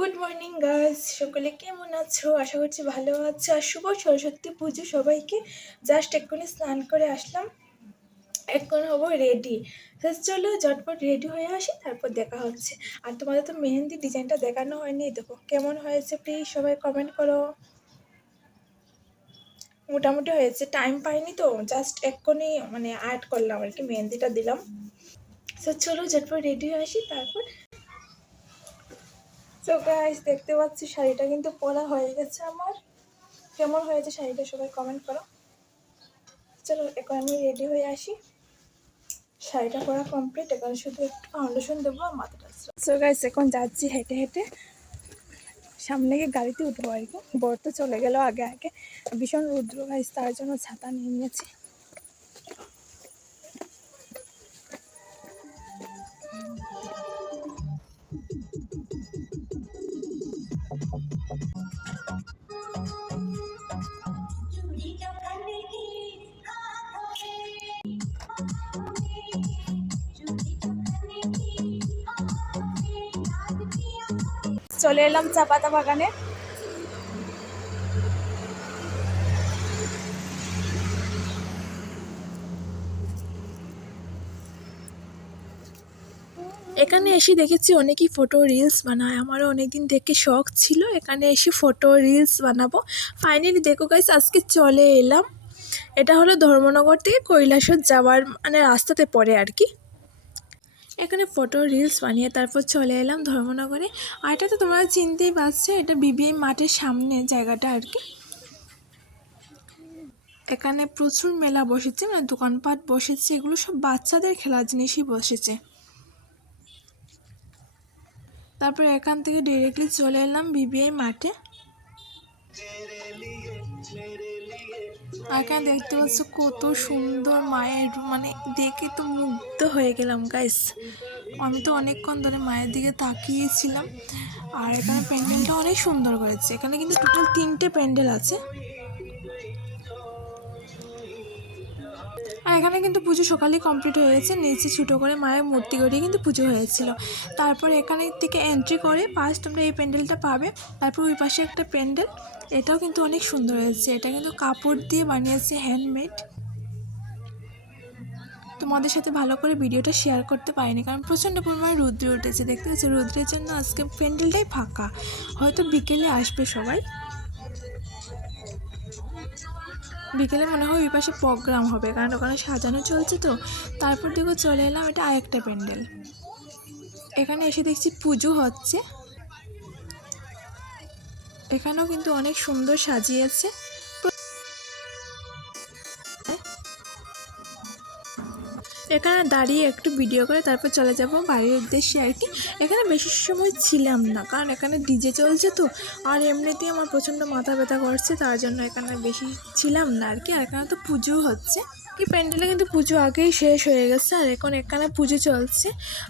Good morning guys সকলে কেমন আছো? আশা করছি ভালো আছো। আর শুভ সরস্বতী পুজো সবাইকে। জাস্ট এক্ষুনি স্নান করে আসলাম। এখন হব রেডি চলো, ঝটপট রেডি হয়ে আসি, তারপর দেখা হচ্ছে। আর তোমাদের তো মেহেন্দি ডিজাইনটা দেখানো হয়নি। দেখো, কেমন হয়েছে প্লিজ সবাই কমেন্ট করো। মোটামুটি হয়েছে। টাইম পাইনি তো জাস্ট এক্ষুনি মানে অ্যাড করলাম আর কি, মেহেন্দিটা দিলাম। তো চলো, ঝটপট রেডি হয়ে আসি, তারপর তো গাইস দেখতে পাচ্ছি শাড়িটা কিন্তু পরা হয়ে গেছে আমার। কেমন হয়েছে শাড়িটা সবাই কমেন্ট করো। চলো, এখন আমি রেডি হয়ে আসি। শাড়িটা পরা কমপ্লিট এখন শুধু একটু ফাউন্ডেশন দেবো আর মাথাটা সো গাইস এখন যাচ্ছি হেঁটে হেঁটে। সামনে গিয়ে গাড়িতে উঠবো আর কি। বর তো চলে গেল আগে আগে। ভীষণ রুদ্র গাইস তার জন্য ছাতা নিয়ে নিয়েছি। চলে এলাম চা পাতা বাগানে। এখানে এসে দেখেছি অনেকেই ফটো রিলস বানায়। আমারও অনেকদিন দেখে শখ ছিল, এখানে এসে ফটো রিলস বানাবো। ফাইনালি দেখো গাইস আজকে চলে এলাম। এটা হলো ধর্মনগর থেকে কৈলাসর যাওয়ার মানে রাস্তাতে পড়ে আর কি। এখানে ফটো রিলস বানিয়ে তারপর চলে এলাম ধর্মনগরে। আর এটা তো তোমরা চিনতেই পারছ, এটা বিবিআই মাঠের সামনে জায়গাটা আর কি। এখানে প্রচুর মেলা বসেছে মানে দোকানপাট বসেছে, এগুলো সব বাচ্চাদের খেলার জিনিসই বসেছে। তারপর এখান থেকে ডিরেক্টলি চলে এলাম বিবিআই মাঠে। এখানে দেখতে পাচ্ছ কত সুন্দর মায়ের মানে দেখে তো মুগ্ধ হয়ে গেলাম গাইস আমি তো অনেকক্ষণ ধরে মায়ের দিকে তাকিয়েছিলাম। আর এখানে প্যান্ডেলটা অনেক সুন্দর করেছে। এখানে কিন্তু টোটাল তিনটে প্যান্ডেল আছে। আর এখানে কিন্তু পুজো সকালেই কমপ্লিট হয়ে গেছে নিচে ছোটো করে মায়ের মূর্তি করিয়ে কিন্তু পুজো হয়েছিল। তারপর এখানে থেকে এন্ট্রি করে ফার্স্ট তোমরা এই প্যান্ডেলটা পাবে। তারপর ওই পাশে একটা প্যান্ডেল। এটাও কিন্তু অনেক সুন্দর হয়েছে। এটা কিন্তু কাপড় দিয়ে বানিয়েছে হ্যান্ডমেড তোমাদের সাথে ভালো করে ভিডিওটা শেয়ার করতে পারিনি, কারণ প্রচণ্ড পরিমাণে রুদ্রে উঠেছে। দেখতে পাচ্ছি, রুদ্রের জন্য আজকে প্যান্ডেলটাই ফাঁকা। হয়তো বিকেলে আসবে সবাই। বিকেলে মনে হয় ওই পাশে প্রোগ্রাম হবে, কারণ ওখানে সাজানো চলছে তো। তারপর দেখো চলে এলাম এটা আরেকটা প্যান্ডেল। এখানে এসে দেখছি পুজো হচ্ছে। এখানেও কিন্তু অনেক সুন্দর সাজিয়েছে। এখানে দাঁড়িয়ে একটু ভিডিও করে তারপর চলে যাব বাড়ির উদ্দেশ্যে আর কি। এখানে বেশি সময় ছিলাম না, কারণ এখানে ডিজে চলছে তো, আর এমনিতেই আমার প্রচণ্ড মাথা ব্যথা করছে, তার জন্য এখানে বেশি ছিলাম না আর কি। আর এখানে তো পুজো হচ্ছে। এই প্যান্ডেলে কিন্তু পুজো আগেই শেষ হয়ে গেছে, আর এখন এখানে পুজো চলছে।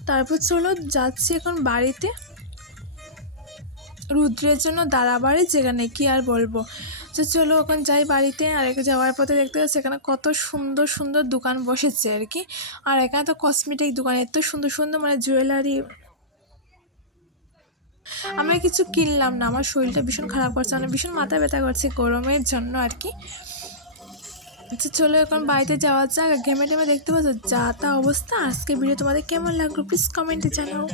তারপর চলো যাচ্ছি এখন বাড়িতে। রুদ্রের জন্য দাঁড়াবাড়ি যেখানে কি আর বলব? তো চলো ওখান যাই বাড়িতে, আর একে যাওয়ার পথে দেখতে পাচ্ছি এখানে কত সুন্দর সুন্দর দোকান বসেছে আর কি। আর এখানে তো কসমেটিক দোকান, এত সুন্দর সুন্দর মানে জুয়েলারি আমরা কিছু কিনলাম না, আমার শরীরটা ভীষণ খারাপ করছে মানে ভীষণ মাথা ব্যথা করছে গরমের জন্য আর কি। আচ্ছা চলো এখন বাড়িতে যাওয়া যাক ঘেমে টেমে দেখতে পাচ্ছ যা তা অবস্থা। আজকে ভিডিও তোমাদের কেমন লাগল? প্লিজ কমেন্টে জানাও।